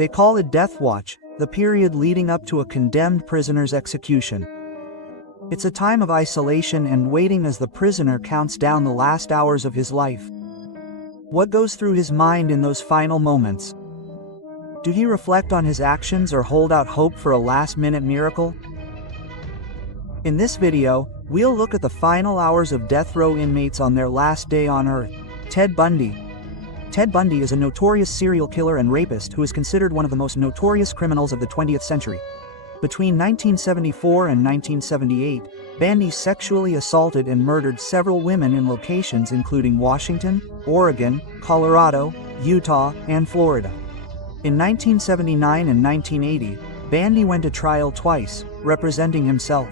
They call it death watch, the period leading up to a condemned prisoner's execution. It's a time of isolation and waiting as the prisoner counts down the last hours of his life. What goes through his mind in those final moments? Do he reflect on his actions or hold out hope for a last-minute miracle? In this video, we'll look at the final hours of death row inmates on their last day on Earth. Ted Bundy. Ted Bundy is a notorious serial killer and rapist who is considered one of the most notorious criminals of the 20th century. Between 1974 and 1978, Bundy sexually assaulted and murdered several women in locations including Washington, Oregon, Colorado, Utah, and Florida. In 1979 and 1980, Bundy went to trial twice, representing himself.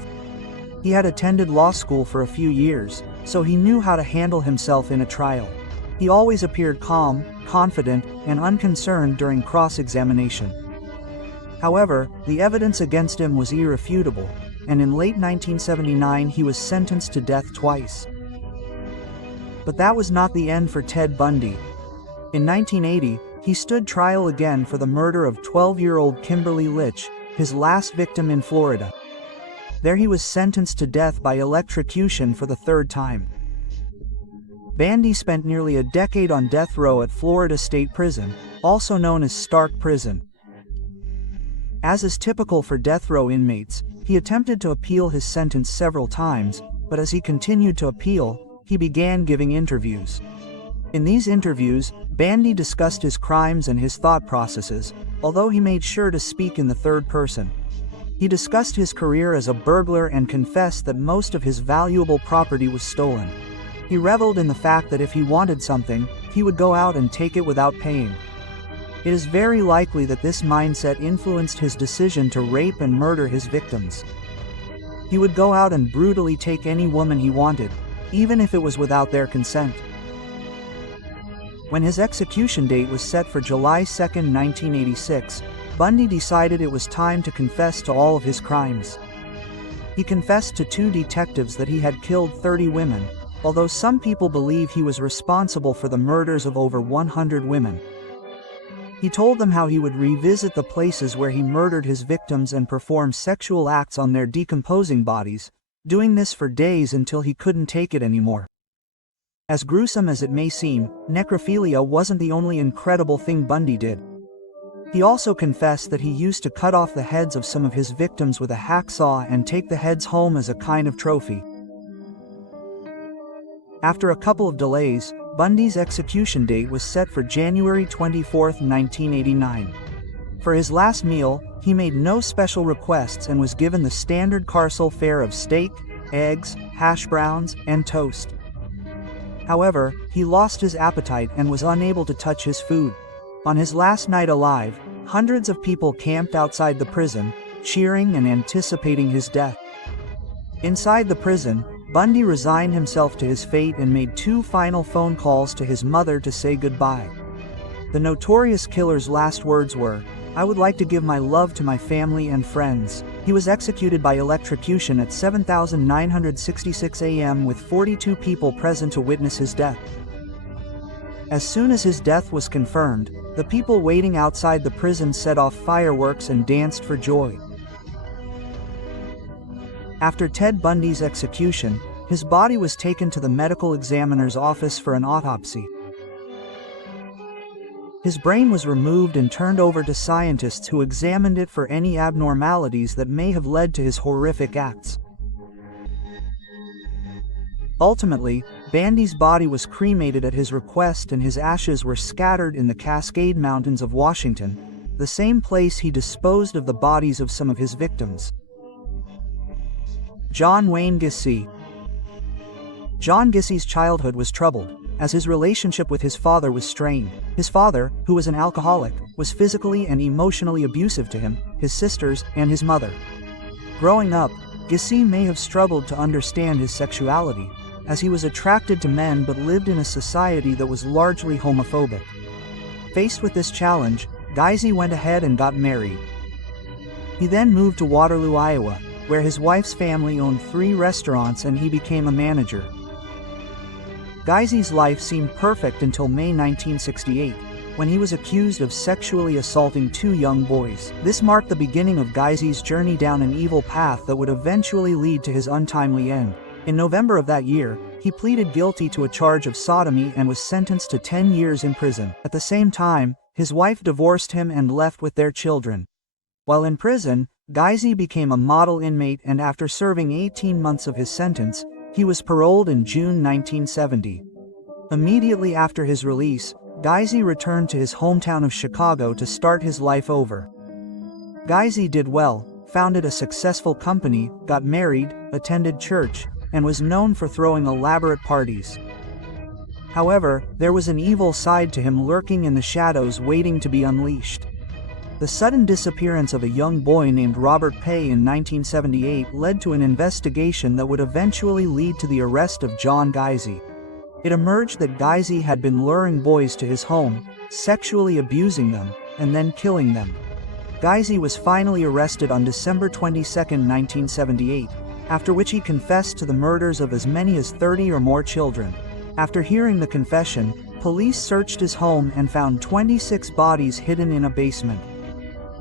He had attended law school for a few years, so he knew how to handle himself in a trial. He always appeared calm, confident, and unconcerned during cross-examination. However, the evidence against him was irrefutable, and in late 1979 he was sentenced to death twice. But that was not the end for Ted Bundy. In 1980, he stood trial again for the murder of 12-year-old Kimberly Litch, his last victim in Florida. There he was sentenced to death by electrocution for the third time. Bundy spent nearly a decade on death row at Florida State Prison, also known as Stark Prison. As is typical for death row inmates, he attempted to appeal his sentence several times, but as he continued to appeal, he began giving interviews. In these interviews, Bundy discussed his crimes and his thought processes, although he made sure to speak in the third person. He discussed his career as a burglar and confessed that most of his valuable property was stolen. He reveled in the fact that if he wanted something, he would go out and take it without paying. It is very likely that this mindset influenced his decision to rape and murder his victims. He would go out and brutally take any woman he wanted, even if it was without their consent. When his execution date was set for July 2, 1986, Bundy decided it was time to confess to all of his crimes. He confessed to 2 detectives that he had killed 30 women, although some people believe he was responsible for the murders of over 100 women. He told them how he would revisit the places where he murdered his victims and perform sexual acts on their decomposing bodies, doing this for days until he couldn't take it anymore. As gruesome as it may seem, necrophilia wasn't the only incredible thing Bundy did. He also confessed that he used to cut off the heads of some of his victims with a hacksaw and take the heads home as a kind of trophy. After a couple of delays, Bundy's execution date was set for January 24, 1989. For his last meal, he made no special requests and was given the standard carceral fare of steak, eggs, hash browns, and toast. However, he lost his appetite and was unable to touch his food. On his last night alive, hundreds of people camped outside the prison, cheering and anticipating his death. Inside the prison, Bundy resigned himself to his fate and made 2 final phone calls to his mother to say goodbye. The notorious killer's last words were, "I would like to give my love to my family and friends." He was executed by electrocution at 7:0966 a.m. with 42 people present to witness his death. As soon as his death was confirmed, the people waiting outside the prison set off fireworks and danced for joy. After Ted Bundy's execution, his body was taken to the medical examiner's office for an autopsy. His brain was removed and turned over to scientists who examined it for any abnormalities that may have led to his horrific acts. Ultimately, Bundy's body was cremated at his request and his ashes were scattered in the Cascade Mountains of Washington, the same place he disposed of the bodies of some of his victims. John Wayne Gacy. John Gacy's childhood was troubled, as his relationship with his father was strained. His father, who was an alcoholic, was physically and emotionally abusive to him, his sisters, and his mother. Growing up, Gacy may have struggled to understand his sexuality, as he was attracted to men but lived in a society that was largely homophobic. Faced with this challenge, Gacy went ahead and got married. He then moved to Waterloo, Iowa, where his wife's family owned 3 restaurants and he became a manager. Gacy's life seemed perfect until May 1968. when he was accused of sexually assaulting 2 young boys. This marked the beginning of Gacy's journey down an evil path that would eventually lead to his untimely end. In November of that year, he pleaded guilty to a charge of sodomy and was sentenced to 10 years in prison. At the same time, his wife divorced him and left with their children. While in prison, Gacy became a model inmate, and after serving 18 months of his sentence, he was paroled in June 1970. Immediately after his release, Gacy returned to his hometown of Chicago to start his life over. Gacy did well, founded a successful company, got married, attended church, and was known for throwing elaborate parties. However, there was an evil side to him lurking in the shadows waiting to be unleashed. The sudden disappearance of a young boy named Robert Pay in 1978 led to an investigation that would eventually lead to the arrest of John Gacy. It emerged that Gacy had been luring boys to his home, sexually abusing them, and then killing them. Gacy was finally arrested on December 22, 1978, after which he confessed to the murders of as many as 30 or more children. After hearing the confession, police searched his home and found 26 bodies hidden in a basement.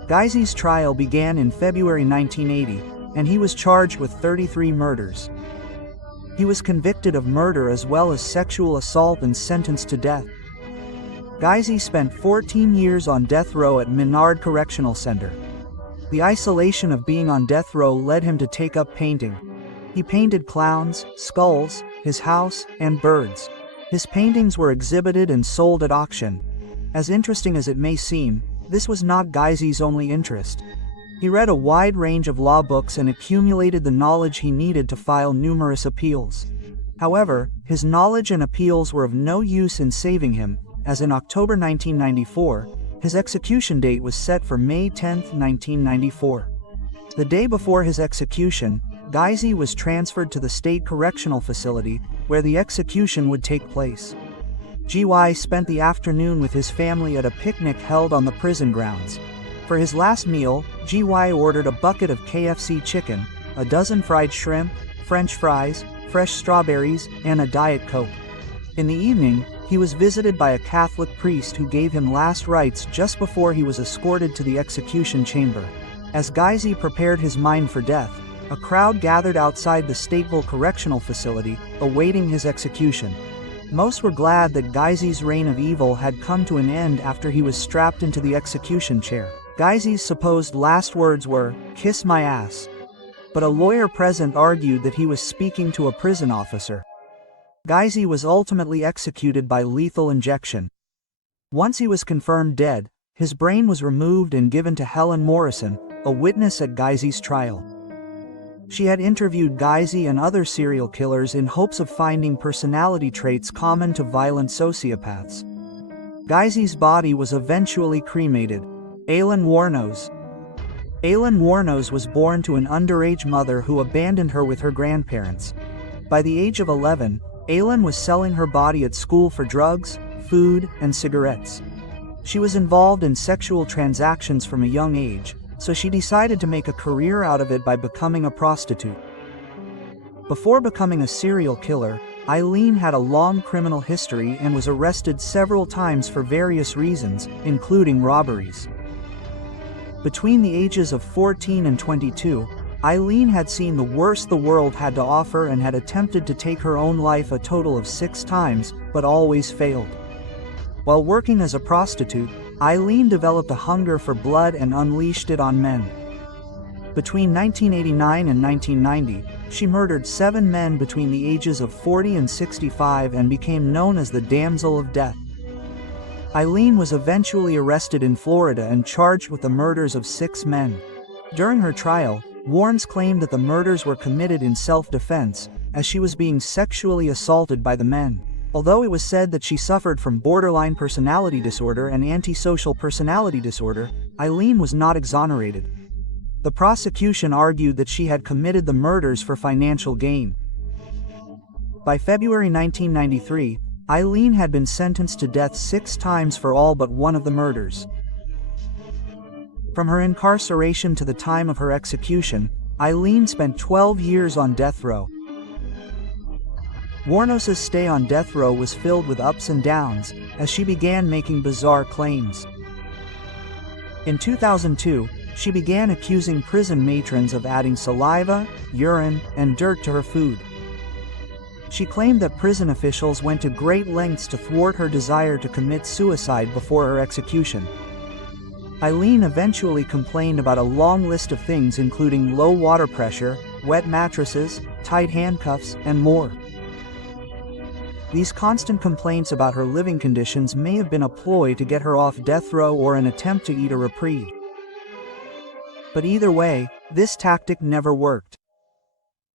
Gacy's trial began in February 1980, and he was charged with 33 murders. He was convicted of murder as well as sexual assault and sentenced to death. Gacy spent 14 years on death row at Menard Correctional Center. The isolation of being on death row led him to take up painting. He painted clowns, skulls, his house, and birds. His paintings were exhibited and sold at auction. As interesting as it may seem, this was not Gacy's only interest. He read a wide range of law books and accumulated the knowledge he needed to file numerous appeals. However, his knowledge and appeals were of no use in saving him, as in October 1994, his execution date was set for May 10, 1994. The day before his execution, Gacy was transferred to the state correctional facility, where the execution would take place. GY spent the afternoon with his family at a picnic held on the prison grounds. For his last meal, GY ordered a bucket of KFC chicken, a dozen fried shrimp, French fries, fresh strawberries, and a Diet Coke. In the evening, he was visited by a Catholic priest who gave him last rites just before he was escorted to the execution chamber. As Gacy prepared his mind for death, a crowd gathered outside the Stateville Correctional Facility, awaiting his execution. Most were glad that Gacy's reign of evil had come to an end after he was strapped into the execution chair. Gacy's supposed last words were, "Kiss my ass." But a lawyer present argued that he was speaking to a prison officer. Gacy was ultimately executed by lethal injection. Once he was confirmed dead, his brain was removed and given to Helen Morrison, a witness at Gacy's trial. She had interviewed Gacy and other serial killers in hopes of finding personality traits common to violent sociopaths. Gacy's body was eventually cremated. Aileen Wuornos. Aileen Wuornos was born to an underage mother who abandoned her with her grandparents. By the age of 11, Aileen was selling her body at school for drugs, food, and cigarettes. She was involved in sexual transactions from a young age, so she decided to make a career out of it by becoming a prostitute. Before becoming a serial killer, Aileen had a long criminal history and was arrested several times for various reasons, including robberies. Between the ages of 14 and 22, Aileen had seen the worst the world had to offer and had attempted to take her own life a total of 6 times, but always failed. While working as a prostitute, Aileen developed a hunger for blood and unleashed it on men. Between 1989 and 1990, she murdered 7 men between the ages of 40 and 65 and became known as the Damsel of Death. Aileen was eventually arrested in Florida and charged with the murders of 6 men. During her trial, Wuornos claimed that the murders were committed in self-defense, as she was being sexually assaulted by the men. Although it was said that she suffered from borderline personality disorder and antisocial personality disorder, Aileen was not exonerated. The prosecution argued that she had committed the murders for financial gain. By February 1993, Aileen had been sentenced to death 6 times for all but one of the murders. From her incarceration to the time of her execution, Aileen spent 12 years on death row. Wuornos' stay on death row was filled with ups and downs, as she began making bizarre claims. In 2002, she began accusing prison matrons of adding saliva, urine, and dirt to her food. She claimed that prison officials went to great lengths to thwart her desire to commit suicide before her execution. Aileen eventually complained about a long list of things including low water pressure, wet mattresses, tight handcuffs, and more. These constant complaints about her living conditions may have been a ploy to get her off death row or an attempt to eat a reprieve. But either way, this tactic never worked.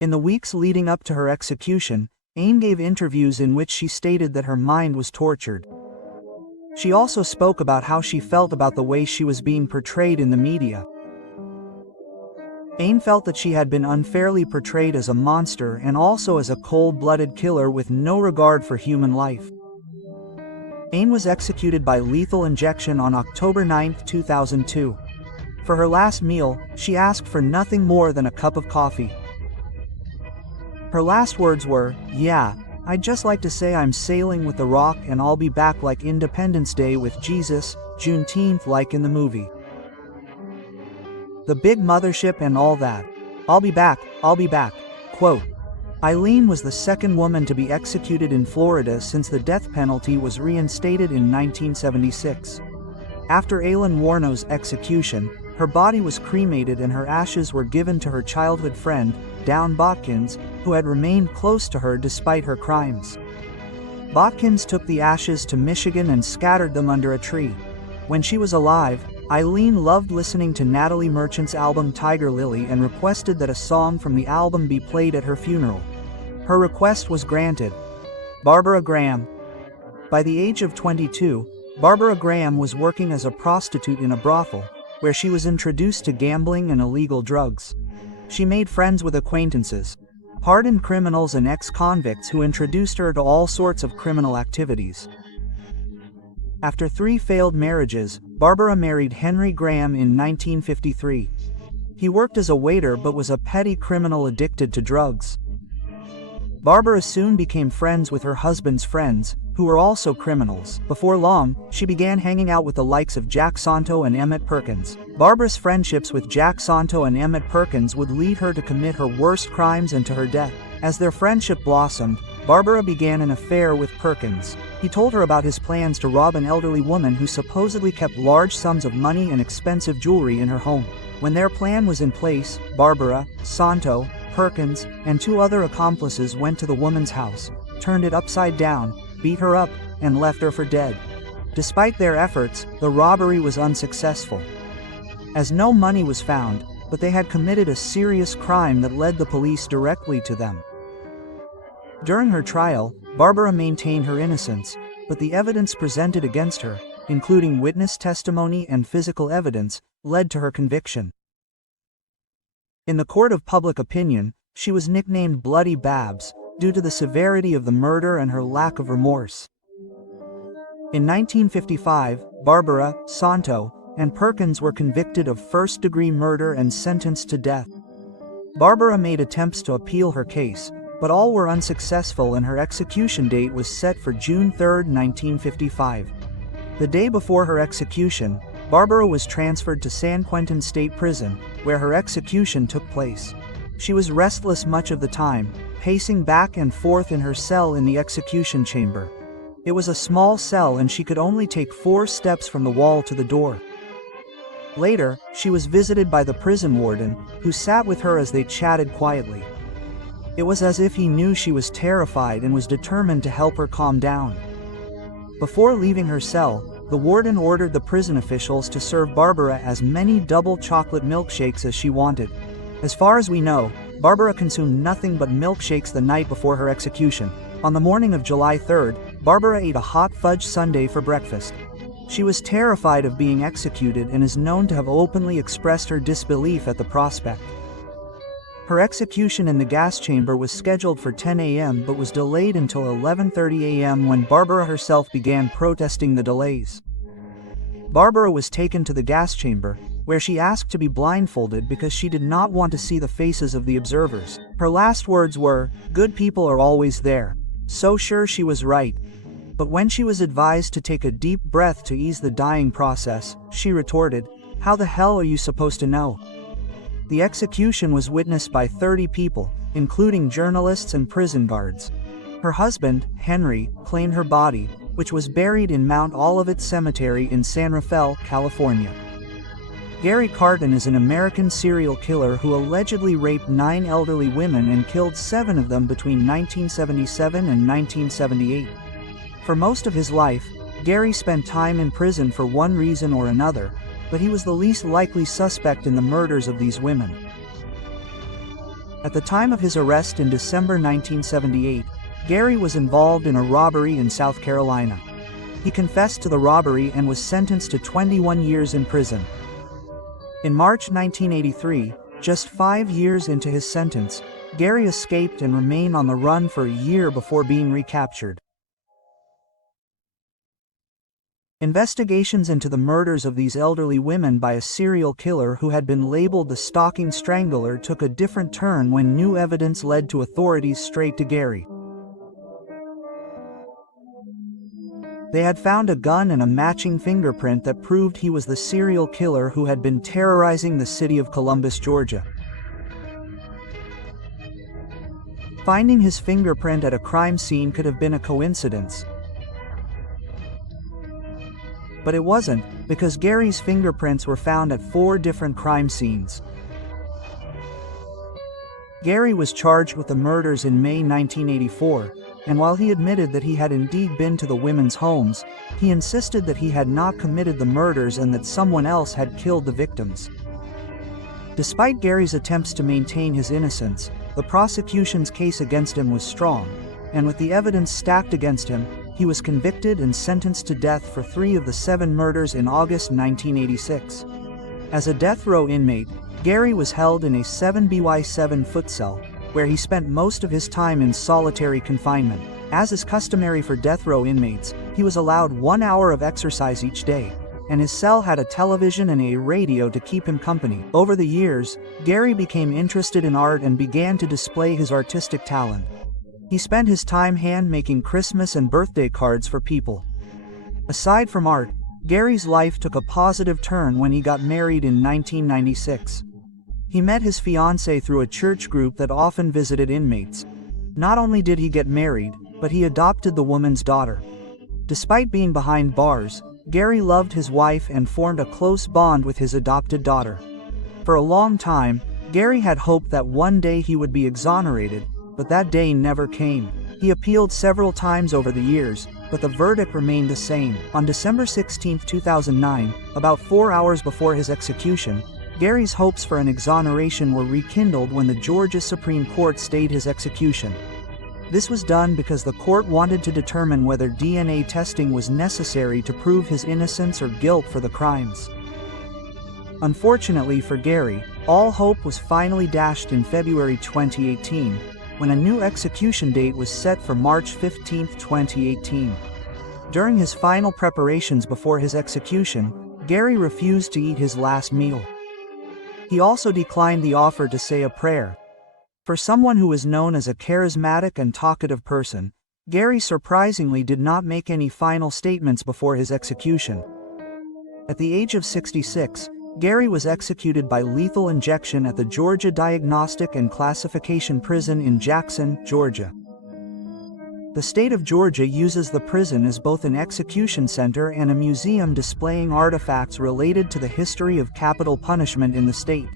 In the weeks leading up to her execution, Aileen gave interviews in which she stated that her mind was tortured. She also spoke about how she felt about the way she was being portrayed in the media. Aileen felt that she had been unfairly portrayed as a monster and also as a cold-blooded killer with no regard for human life. Aileen was executed by lethal injection on October 9, 2002. For her last meal, she asked for nothing more than a cup of coffee. Her last words were, "Yeah, I'd just like to say I'm sailing with the Rock and I'll be back like Independence Day with Jesus, Juneteenth like in the movie. The big mothership and all that. I'll be back, I'll be back." Quote. Aileen was the second woman to be executed in Florida since the death penalty was reinstated in 1976. After Aileen Wuornos' execution, her body was cremated and her ashes were given to her childhood friend, Down Botkins, who had remained close to her despite her crimes. Botkins took the ashes to Michigan and scattered them under a tree. When she was alive, Aileen loved listening to Natalie Merchant's album Tiger Lily and requested that a song from the album be played at her funeral. Her request was granted. Barbara Graham. By the age of 22, Barbara Graham was working as a prostitute in a brothel, where she was introduced to gambling and illegal drugs. She made friends with acquaintances, hardened criminals and ex-convicts who introduced her to all sorts of criminal activities. After 3 failed marriages, Barbara married Henry Graham in 1953. He worked as a waiter but was a petty criminal addicted to drugs. Barbara soon became friends with her husband's friends, who were also criminals. Before long, she began hanging out with the likes of Jack Santo and Emmett Perkins. Barbara's friendships with Jack Santo and Emmett Perkins would lead her to commit her worst crimes and to her death. As their friendship blossomed, Barbara began an affair with Perkins. He told her about his plans to rob an elderly woman who supposedly kept large sums of money and expensive jewelry in her home. When their plan was in place, Barbara, Santo, Perkins, and 2 other accomplices went to the woman's house, turned it upside down, beat her up, and left her for dead. Despite their efforts, the robbery was unsuccessful, as no money was found, but they had committed a serious crime that led the police directly to them. During her trial, Barbara maintained her innocence, but the evidence presented against her, including witness testimony and physical evidence, led to her conviction. In the court of public opinion, she was nicknamed Bloody Babs, due to the severity of the murder and her lack of remorse. In 1955, Barbara, Santo, and Perkins were convicted of first-degree murder and sentenced to death. Barbara made attempts to appeal her case, but all were unsuccessful and her execution date was set for June 3, 1955. The day before her execution, Barbara was transferred to San Quentin State Prison, where her execution took place. She was restless much of the time, pacing back and forth in her cell in the execution chamber. It was a small cell and she could only take 4 steps from the wall to the door. Later, she was visited by the prison warden, who sat with her as they chatted quietly. It was as if he knew she was terrified and was determined to help her calm down. Before leaving her cell, the warden ordered the prison officials to serve Barbara as many double chocolate milkshakes as she wanted. As far as we know, Barbara consumed nothing but milkshakes the night before her execution. On the morning of July 3rd, Barbara ate a hot fudge sundae for breakfast. She was terrified of being executed and is known to have openly expressed her disbelief at the prospect. Her execution in the gas chamber was scheduled for 10 a.m. but was delayed until 11:30 a.m. when Barbara herself began protesting the delays. Barbara was taken to the gas chamber, where she asked to be blindfolded because she did not want to see the faces of the observers. Her last words were, "Good people are always there." so sure she was right. But when she was advised to take a deep breath to ease the dying process, she retorted, "How the hell are you supposed to know?" The execution was witnessed by 30 people, including journalists and prison guards. Her husband, Henry, claimed her body, which was buried in Mount Olivet Cemetery in San Rafael, California. Gary Carden is an American serial killer who allegedly raped 9 elderly women and killed 7 of them between 1977 and 1978. For most of his life, Gary spent time in prison for one reason or another, but he was the least likely suspect in the murders of these women. At the time of his arrest in December 1978, Gary was involved in a robbery in South Carolina. He confessed to the robbery and was sentenced to 21 years in prison. In March 1983, just 5 years into his sentence, Gary escaped and remained on the run for a year before being recaptured. Investigations into the murders of these elderly women by a serial killer who had been labeled the stalking strangler took a different turn when new evidence led to authorities straight to Gary. They had found a gun and a matching fingerprint that proved he was the serial killer who had been terrorizing the city of Columbus, Georgia. Finding his fingerprint at a crime scene could have been a coincidence. But it wasn't, because Gary's fingerprints were found at 4 different crime scenes. Gary was charged with the murders in May 1984, and while he admitted that he had indeed been to the women's homes, he insisted that he had not committed the murders and that someone else had killed the victims. Despite Gary's attempts to maintain his innocence, the prosecution's case against him was strong, and with the evidence stacked against him, he was convicted and sentenced to death for 3 of the 7 murders in August 1986. As a death row inmate, Gary was held in a 7 by 7 foot cell, where he spent most of his time in solitary confinement. As is customary for death row inmates, he was allowed 1 hour of exercise each day, and his cell had a television and a radio to keep him company. Over the years, Gary became interested in art and began to display his artistic talent. He spent his time hand-making Christmas and birthday cards for people. Aside from art, Gary's life took a positive turn when he got married in 1996. He met his fiancée through a church group that often visited inmates. Not only did he get married, but he adopted the woman's daughter. Despite being behind bars, Gary loved his wife and formed a close bond with his adopted daughter. For a long time, Gary had hoped that one day he would be exonerated, but that day never came. He appealed several times over the years, but the verdict remained the same. On December 16, 2009, about 4 hours before his execution, Gary's hopes for an exoneration were rekindled when the Georgia Supreme Court stayed his execution. This was done because the court wanted to determine whether DNA testing was necessary to prove his innocence or guilt for the crimes. Unfortunately for Gary, all hope was finally dashed in February 2018, when a new execution date was set for March 15, 2018. During his final preparations before his execution, Gary refused to eat his last meal. He also declined the offer to say a prayer. For someone who was known as a charismatic and talkative person, Gary surprisingly did not make any final statements before his execution. At the age of 66, Gary was executed by lethal injection at the Georgia Diagnostic and Classification Prison in Jackson, Georgia. The state of Georgia uses the prison as both an execution center and a museum displaying artifacts related to the history of capital punishment in the state.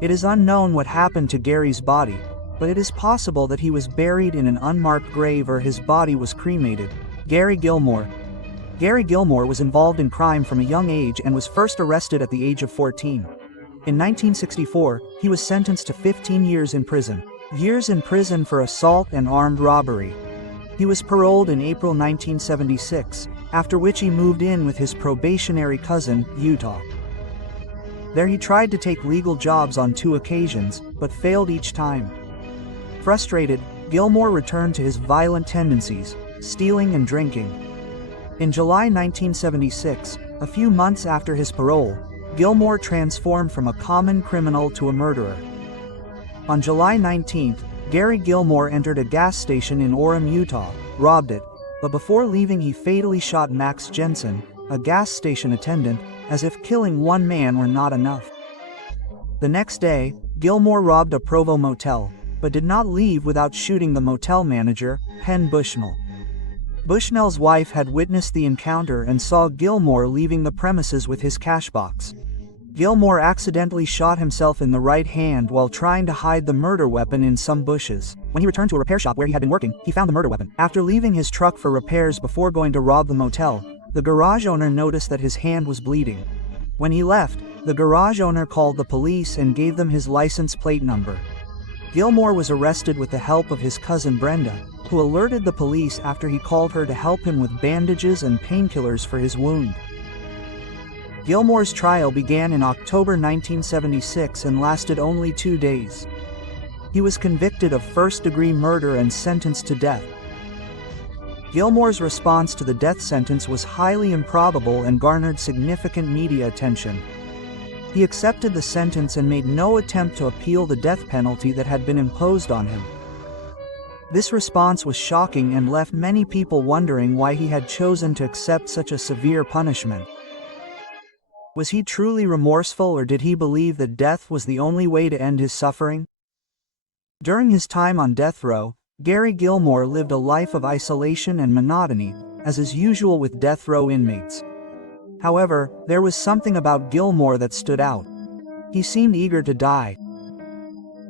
It is unknown what happened to Gary's body, but it is possible that he was buried in an unmarked grave or his body was cremated. Gary Gilmore. Gary Gilmore was involved in crime from a young age and was first arrested at the age of 14. In 1964, he was sentenced to 15 years in prison. Years in prison for assault and armed robbery. He was paroled in April 1976, after which he moved in with his probationary cousin, Utah. There he tried to take legal jobs on 2 occasions, but failed each time. Frustrated, Gilmore returned to his violent tendencies, stealing and drinking. In July 1976, a few months after his parole, Gilmore transformed from a common criminal to a murderer. On July 19, Gary Gilmore entered a gas station in Orem, Utah, robbed it, but before leaving he fatally shot Max Jensen, a gas station attendant, as if killing one man were not enough. The next day, Gilmore robbed a Provo motel, but did not leave without shooting the motel manager, Pen Bushnell. Bushnell's wife had witnessed the encounter and saw Gilmore leaving the premises with his cash box. Gilmore accidentally shot himself in the right hand while trying to hide the murder weapon in some bushes. When he returned to a repair shop where he had been working, he found the murder weapon. After leaving his truck for repairs before going to rob the motel, the garage owner noticed that his hand was bleeding. When he left, the garage owner called the police and gave them his license plate number. Gilmore was arrested with the help of his cousin Brenda, who alerted the police after he called her to help him with bandages and painkillers for his wound. Gilmore's trial began in October 1976 and lasted only 2 days. He was convicted of first-degree murder and sentenced to death. Gilmore's response to the death sentence was highly improbable and garnered significant media attention. He accepted the sentence and made no attempt to appeal the death penalty that had been imposed on him. This response was shocking and left many people wondering why he had chosen to accept such a severe punishment. Was he truly remorseful, or did he believe that death was the only way to end his suffering? During his time on death row, Gary Gilmore lived a life of isolation and monotony, as is usual with death row inmates. However, there was something about Gilmore that stood out. He seemed eager to die.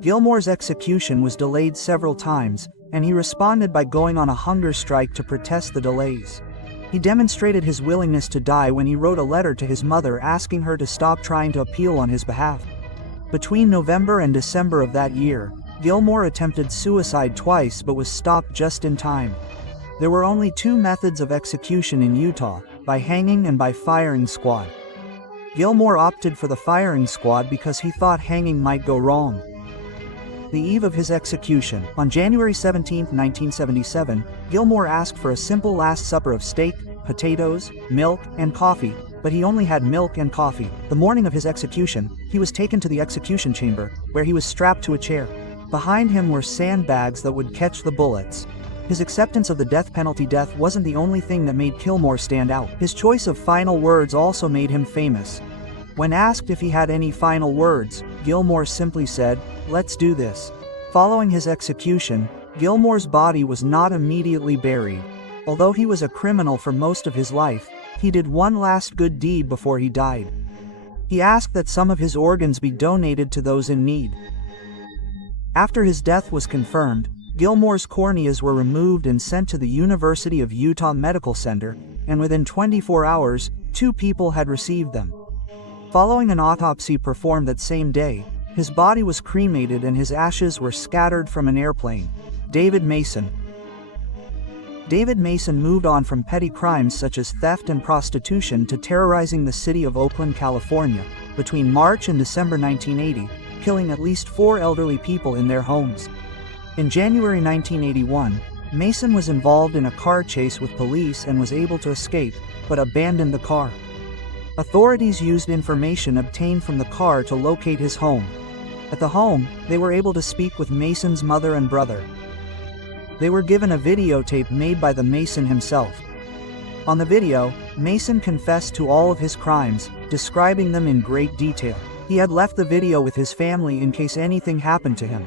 Gilmore's execution was delayed several times, and he responded by going on a hunger strike to protest the delays. He demonstrated his willingness to die when he wrote a letter to his mother asking her to stop trying to appeal on his behalf. Between November and December of that year, Gilmore attempted suicide twice but was stopped just in time. There were only 2 methods of execution in Utah, by hanging and by firing squad. Gilmore opted for the firing squad because he thought hanging might go wrong. The eve of his execution, on January 17, 1977, Gilmore asked for a simple Last Supper of steak, potatoes, milk, and coffee, but he only had milk and coffee. The morning of his execution, he was taken to the execution chamber, where he was strapped to a chair. Behind him were sandbags that would catch the bullets. His acceptance of the death penalty wasn't the only thing that made Gilmore stand out. His choice of final words also made him famous. When asked if he had any final words, Gilmore simply said, "Let's do this." Following his execution, Gilmore's body was not immediately buried. Although he was a criminal for most of his life, he did one last good deed before he died. He asked that some of his organs be donated to those in need. After his death was confirmed, Gilmore's corneas were removed and sent to the University of Utah Medical Center, and within 24 hours, 2 people had received them. Following an autopsy performed that same day, his body was cremated and his ashes were scattered from an airplane. David Mason. David Mason moved on from petty crimes such as theft and prostitution to terrorizing the city of Oakland, California, between March and December 1980, killing at least 4 elderly people in their homes. In January 1981, Mason was involved in a car chase with police and was able to escape, but abandoned the car. Authorities used information obtained from the car to locate his home. At the home, they were able to speak with Mason's mother and brother. They were given a videotape made by the Mason himself. On the video, Mason confessed to all of his crimes, describing them in great detail. He had left the video with his family in case anything happened to him.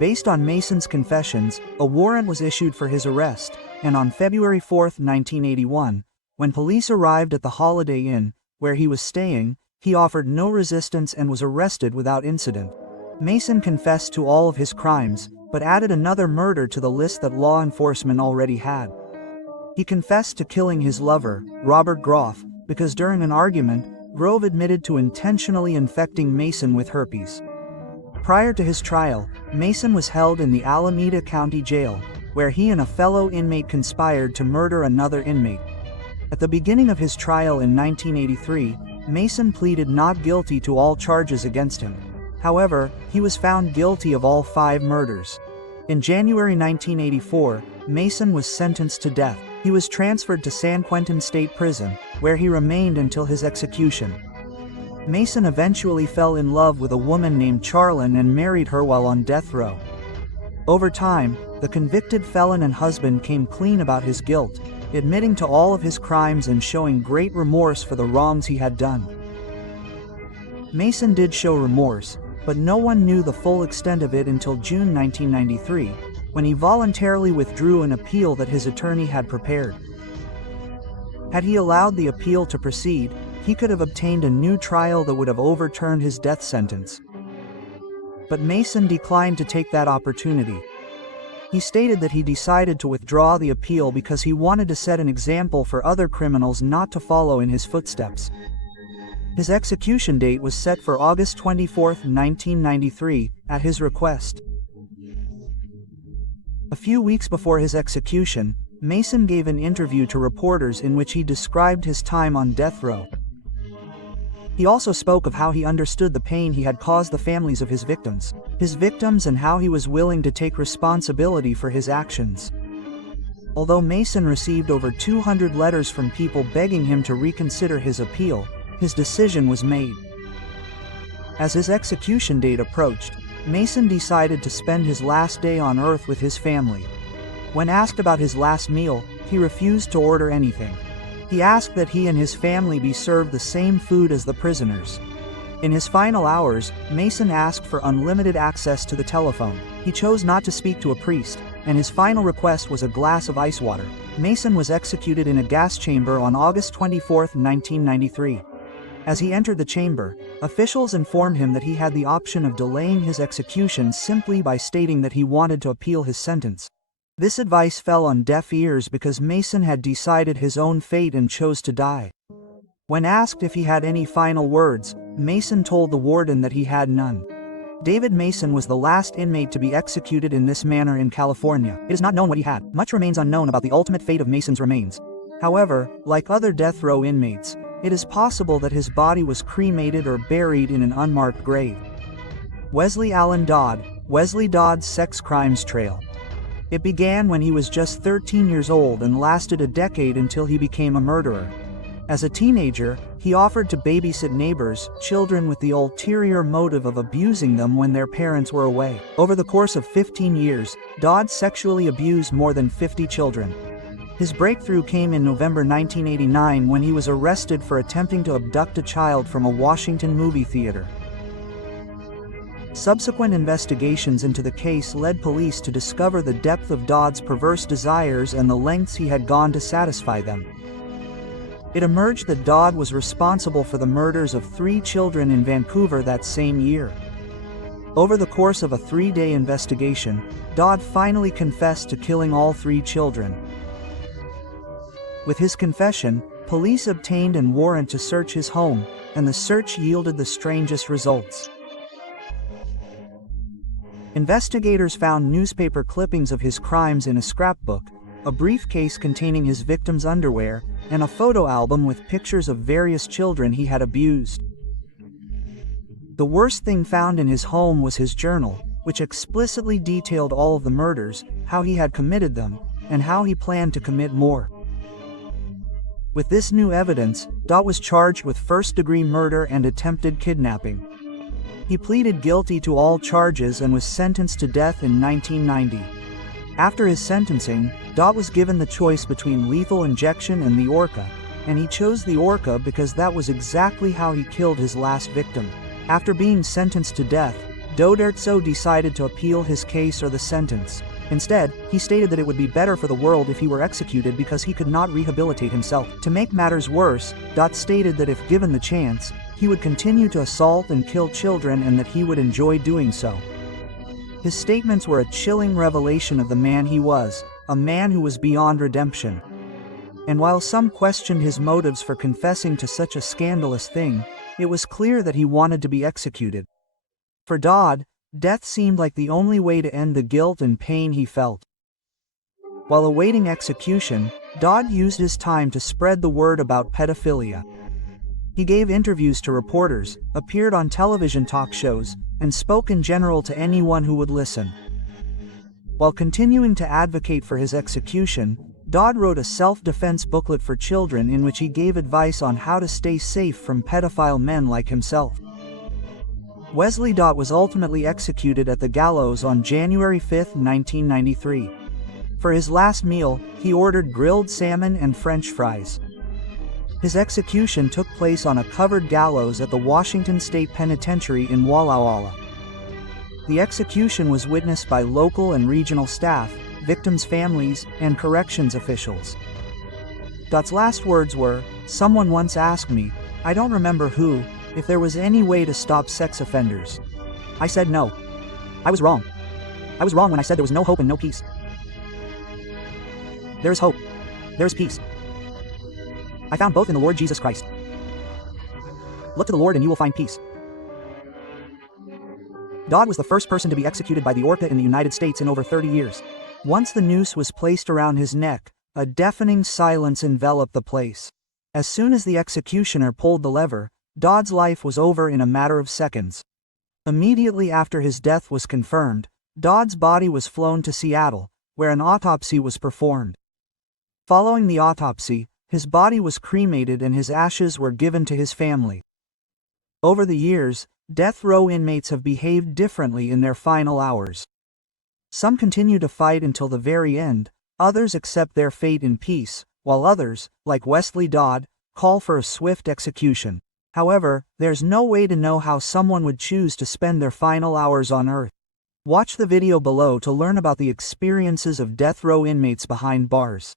Based on Mason's confessions, a warrant was issued for his arrest, and on February 4, 1981, when police arrived at the Holiday Inn, where he was staying, he offered no resistance and was arrested without incident. Mason confessed to all of his crimes, but added another murder to the list that law enforcement already had. He confessed to killing his lover, Robert Groff, because during an argument, Grove admitted to intentionally infecting Mason with herpes. Prior to his trial, Mason was held in the Alameda County Jail, where he and a fellow inmate conspired to murder another inmate. At the beginning of his trial in 1983, Mason pleaded not guilty to all charges against him. However, he was found guilty of all 5 murders. In January 1984, Mason was sentenced to death. He was transferred to San Quentin State Prison, where he remained until his execution. Mason eventually fell in love with a woman named Charlene and married her while on death row. Over time, the convicted felon and husband came clean about his guilt, admitting to all of his crimes and showing great remorse for the wrongs he had done. Mason did show remorse, but no one knew the full extent of it until June 1993, when he voluntarily withdrew an appeal that his attorney had prepared. Had he allowed the appeal to proceed, he could have obtained a new trial that would have overturned his death sentence. But Mason declined to take that opportunity. He stated that he decided to withdraw the appeal because he wanted to set an example for other criminals not to follow in his footsteps. His execution date was set for August 24, 1993, at his request. A few weeks before his execution, Mason gave an interview to reporters in which he described his time on death row. He also spoke of how he understood the pain he had caused the families of his victims, and how he was willing to take responsibility for his actions. Although Mason received over 200 letters from people begging him to reconsider his appeal, his decision was made. As his execution date approached, Mason decided to spend his last day on earth with his family. When asked about his last meal, he refused to order anything. He asked that he and his family be served the same food as the prisoners. In his final hours, Mason asked for unlimited access to the telephone. He chose not to speak to a priest, and his final request was a glass of ice water. Mason was executed in a gas chamber on August 24, 1993. As he entered the chamber, officials informed him that he had the option of delaying his execution simply by stating that he wanted to appeal his sentence. This advice fell on deaf ears because Mason had decided his own fate and chose to die. When asked if he had any final words, Mason told the warden that he had none. David Mason was the last inmate to be executed in this manner in California. It is not known what he had. Much remains unknown about the ultimate fate of Mason's remains. However, like other death row inmates, it is possible that his body was cremated or buried in an unmarked grave. Wesley Allen Dodd, Wesley Dodd's sex crimes trail. It began when he was just 13 years old and lasted a decade until he became a murderer. As a teenager, he offered to babysit neighbors' children with the ulterior motive of abusing them when their parents were away. Over the course of 15 years, Dodd sexually abused more than 50 children. His breakthrough came in November 1989 when he was arrested for attempting to abduct a child from a Washington movie theater. Subsequent investigations into the case led police to discover the depth of Dodd's perverse desires and the lengths he had gone to satisfy them. It emerged that Dodd was responsible for the murders of 3 children in Vancouver that same year. Over the course of a 3-day investigation, Dodd finally confessed to killing all 3 children. With his confession, police obtained a warrant to search his home, and the search yielded the strangest results. Investigators found newspaper clippings of his crimes in a scrapbook, a briefcase containing his victims' underwear, and a photo album with pictures of various children he had abused. The worst thing found in his home was his journal, which explicitly detailed all of the murders, how he had committed them, and how he planned to commit more. With this new evidence, Dodd was charged with first-degree murder and attempted kidnapping. He pleaded guilty to all charges and was sentenced to death in 1990. After his sentencing, Dodd was given the choice between lethal injection and the Orca, and he chose the Orca because that was exactly how he killed his last victim. After being sentenced to death, Dodd decided to appeal his case or the sentence. Instead, he stated that it would be better for the world if he were executed because he could not rehabilitate himself. To make matters worse, Dodd stated that if given the chance, he would continue to assault and kill children and that he would enjoy doing so. His statements were a chilling revelation of the man he was, a man who was beyond redemption. And while some questioned his motives for confessing to such a scandalous thing, it was clear that he wanted to be executed. For Dodd, death seemed like the only way to end the guilt and pain he felt. While awaiting execution, Dodd used his time to spread the word about pedophilia. He gave interviews to reporters, appeared on television talk shows, and spoke in general to anyone who would listen. While continuing to advocate for his execution, Dodd wrote a self-defense booklet for children in which he gave advice on how to stay safe from pedophile men like himself. Wesley Dodd was ultimately executed at the gallows on January 5, 1993. For his last meal, he ordered grilled salmon and French fries. His execution took place on a covered gallows at the Washington State Penitentiary in Walla Walla. The execution was witnessed by local and regional staff, victims' families, and corrections officials. Dodd's last words were, "Someone once asked me, I don't remember who, if there was any way to stop sex offenders. I said no. I was wrong. I was wrong when I said there was no hope and no peace. There is hope. There is peace. I found both in the Lord Jesus Christ. Look to the Lord and you will find peace." Dodd was the first person to be executed by the Orca in the United States in over 30 years. Once the noose was placed around his neck, a deafening silence enveloped the place. As soon as the executioner pulled the lever, Dodd's life was over in a matter of seconds. Immediately after his death was confirmed, Dodd's body was flown to Seattle, where an autopsy was performed. Following the autopsy, his body was cremated and his ashes were given to his family. Over the years, death row inmates have behaved differently in their final hours. Some continue to fight until the very end, others accept their fate in peace, while others, like Wesley Dodd, call for a swift execution. However, there's no way to know how someone would choose to spend their final hours on Earth. Watch the video below to learn about the experiences of death row inmates behind bars.